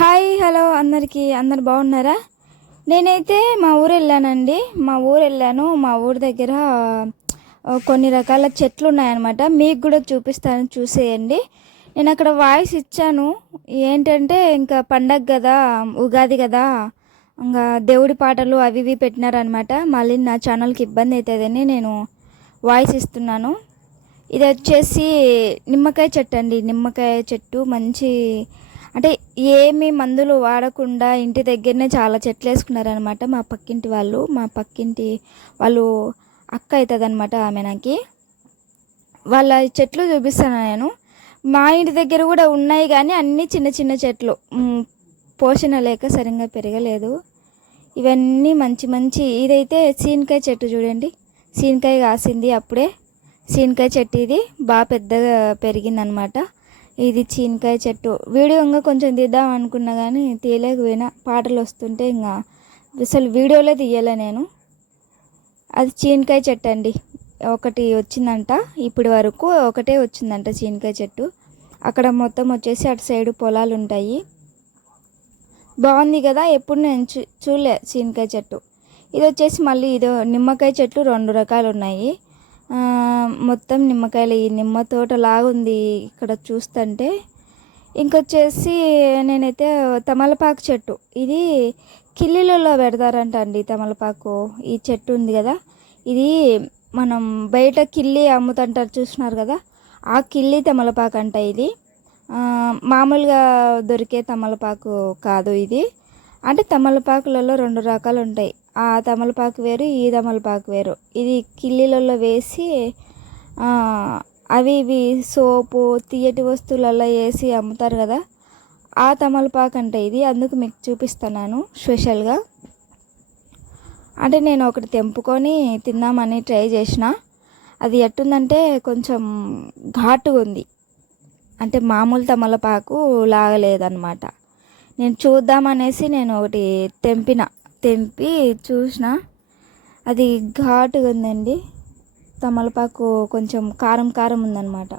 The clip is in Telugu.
హాయ్ హలో అందరికీ అందరు బాగున్నారా? నేనైతే మా ఊరు వెళ్ళానండి. మా ఊరు దగ్గర కొన్ని రకాల చెట్లు ఉన్నాయన్నమాట. మీకు కూడా చూపిస్తాను, చూసేయండి. నేను అక్కడ వాయిస్ ఇచ్చాను. ఏంటంటే ఇంకా పండగ కదా, ఉగాది కదా, ఇంకా దేవుడి పాటలు అవి ఇవి పెట్టినారనమాట. మళ్ళీ నా ఛానల్కి ఇబ్బంది అవుతుందని నేను వాయిస్ ఇస్తున్నాను. ఇది వచ్చేసి నిమ్మకాయ చెట్టు అండి. నిమ్మకాయ చెట్టు మంచి, అంటే ఏమి మందులు వాడకుండా ఇంటి దగ్గరనే చాలా చెట్లు వేసుకున్నారనమాట. మా పక్కింటి వాళ్ళు అక్క అవుతుంది అనమాట ఆమె. నాకు వాళ్ళ చెట్లు చూపిస్తాను నేను. మా ఇంటి దగ్గర కూడా ఉన్నాయి కానీ అన్నీ చిన్న చిన్న చెట్లు, పోషణ లేక సరిగ్గా పెరగలేదు. ఇవన్నీ మంచి మంచి, ఇదైతే సీనకాయ చెట్టు చూడండి. సీనకాయ కాసింది అప్పుడే. సీనకాయ చెట్టు ఇది బాగా పెద్దగా పెరిగిందనమాట. ఇది చీనకాయ చెట్టు. వీడియో ఇంకా కొంచెం తీద్దాం అనుకున్నా కానీ తీయలేకపోయినా, పాటలు వస్తుంటే ఇంకా అసలు వీడియోలో తీయలే నేను. అది చీనకాయ చెట్టు అండి. ఒకటి వచ్చిందంట, ఇప్పటి వరకు ఒకటే వచ్చిందంట చీనకాయ చెట్టు. అక్కడ మొత్తం వచ్చేసి అటు సైడు పొలాలు ఉంటాయి. బాగుంది కదా, ఎప్పుడు నేను చూడలే చీనకాయ చెట్టు. ఇది వచ్చేసి మళ్ళీ ఇదో నిమ్మకాయ చెట్లు 2 రకాలు ఉన్నాయి. మొత్తం నిమ్మకాయలు, ఈ నిమ్మ తోట లాగుంది ఇక్కడ చూస్తుంటే. ఇంకొచ్చేసి నేనైతే తమలపాకు చెట్టు, ఇది కిల్లీలలో పెడతారంట అండి తమలపాకు. ఈ చెట్టు ఉంది కదా, ఇది మనం బయట కిల్లి అమ్ముతుంటారు చూస్తున్నారు కదా, ఆ కిల్లి తమలపాకు అంట ఇది. మామూలుగా దొరికే తమలపాకు కాదు ఇది. అంటే తమలపాకులలో 2 రకాలు ఉంటాయి. ఆ తమలపాకు వేరు, ఈ తమలపాకు వేరు. ఇది కిల్లీలలో వేసి అవి ఇవి సోపు తీయటి వస్తువులలో వేసి అమ్ముతారు కదా, ఆ తమలపాకు అంటే ఇది. అందుకు మీకు చూపిస్తున్నాను స్పెషల్గా. అంటే నేను ఒకటి తెంపుకొని తిందామని ట్రై చేసిన. అది ఎట్టుందంటే కొంచెం ఘాటుగా ఉంది. అంటే మామూలు తమలపాకు లాగలేదన్నమాట. నేను చూద్దామనేసి నేను ఒకటి తెంపి చూసిన. అది ఘాటుగా ఉందండి. తమలపాకు కొంచెం కారం కారం ఉందన్నమాట.